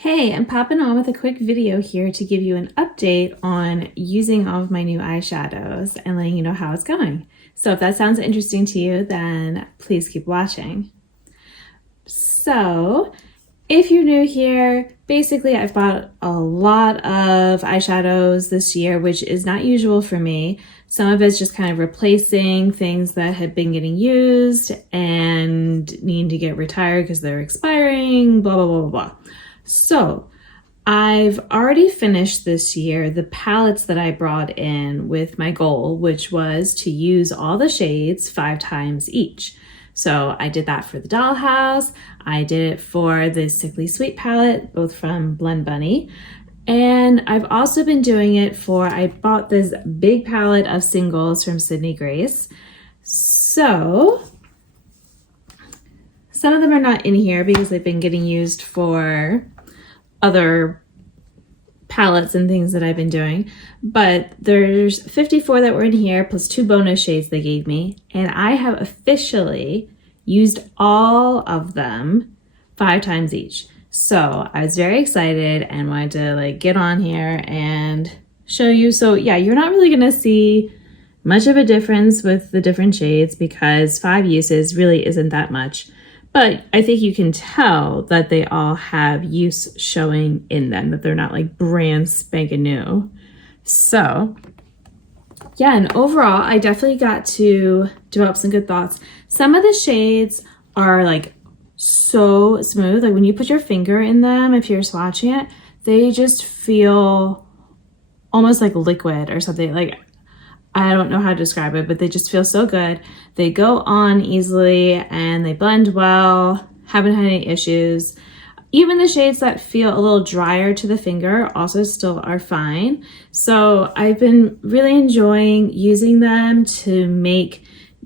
Hey, I'm popping on with a quick video here to give you an update on using all of my new eyeshadows and letting you know how it's going. So if that sounds interesting to you, then please keep watching. So if you're new here, basically I've bought a lot of eyeshadows this year, which is not usual for me. Some of it's just kind of replacing things that had been getting used and needing to get retired because they're expiring, blah, blah, blah, blah, blah. So I've already finished this year the palettes that I brought in with my goal, which was to use all the shades 5 times each. So I did that for the Dollhouse. I did it for the Sickly Sweet palette, both from Blend Bunny. And I've also been doing it for, I bought this big palette of singles from Sydney Grace. So some of them are not in here because they've been getting used for other palettes and things that I've been doing, but there's 54 that were in here plus 2 bonus shades they gave me, and I have officially used all of them 5 times each. So I was very excited and wanted to get on here and show you. So yeah, you're not really gonna see much of a difference with the different shades because 5 uses really isn't that much. But I think you can tell that they all have use showing in them, that they're not like brand spanking new. So yeah, and overall, I definitely got to develop some good thoughts. Some of the shades are like so smooth. Like when you put your finger in them, if you're swatching it, they just feel almost like liquid or something. Like, I don't know how to describe it, but they just feel so good. They go on easily and they blend well, haven't had any issues. Even the shades that feel a little drier to the finger also still are fine. So I've been really enjoying using them to make,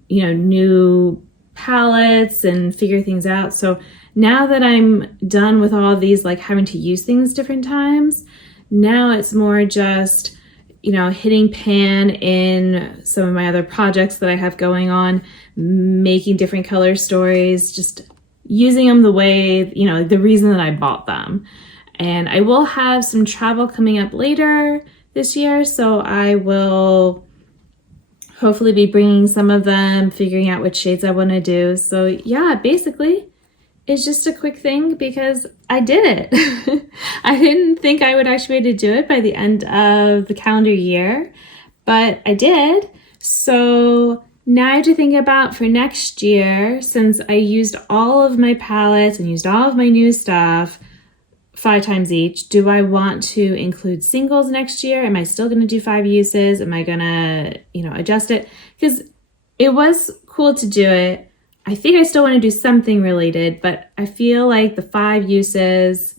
new palettes and figure things out. So now that I'm done with all of these, like having to use things different times, now it's more just hitting pan in some of my other projects that I have going on, making different color stories, just using them the way, the reason that I bought them. And I will have some travel coming up later this year, so I will hopefully be bringing some of them, figuring out which shades I want to do. So yeah, basically, it's just a quick thing because I did it. I didn't think I would actually be able to do it by the end of the calendar year, but I did. So now I have to think about for next year, since I used all of my palettes and used all of my new stuff 5 times each, do I want to include singles next year? Am I still going to do 5 uses? Am I going to, adjust it? Because it was cool to do it. I think I still want to do something related, but I feel like the 5 uses,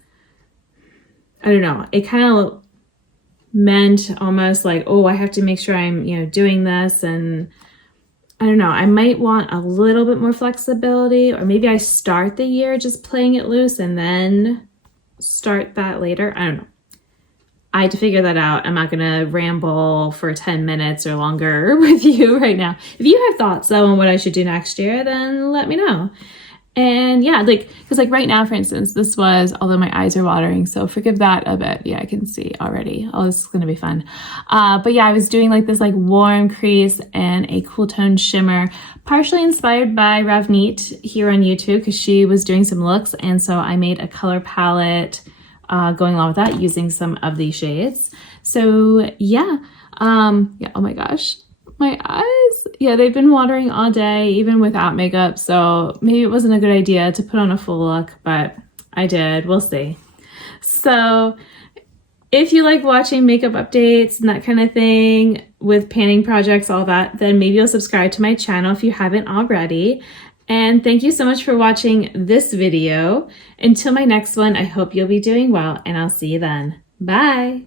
I don't know, it kind of meant almost like, oh, I have to make sure I'm, doing this. And I don't know, I might want a little bit more flexibility, or maybe I start the year just playing it loose and then start that later. I don't know. I had to figure that out. I'm not going to ramble for 10 minutes or longer with you right now. If you have thoughts though on what I should do next year, then let me know. And yeah, because right now, for instance, this was, although my eyes are watering, so forgive that a bit. Yeah, I can see already. Oh, this is going to be fun. But yeah, I was doing this warm crease and a cool tone shimmer, partially inspired by Ravneet here on YouTube because she was doing some looks. And so I made a color palette going along with that using some of these shades. So yeah, oh my gosh, my eyes, yeah, they've been watering all day even without makeup, so maybe it wasn't a good idea to put on a full look, but I did. We'll see. So if you like watching makeup updates and that kind of thing with panning projects, all that, then maybe you'll subscribe to my channel if you haven't already. And thank you so much for watching this video. Until my next one, I hope you'll be doing well, and I'll see you then. Bye.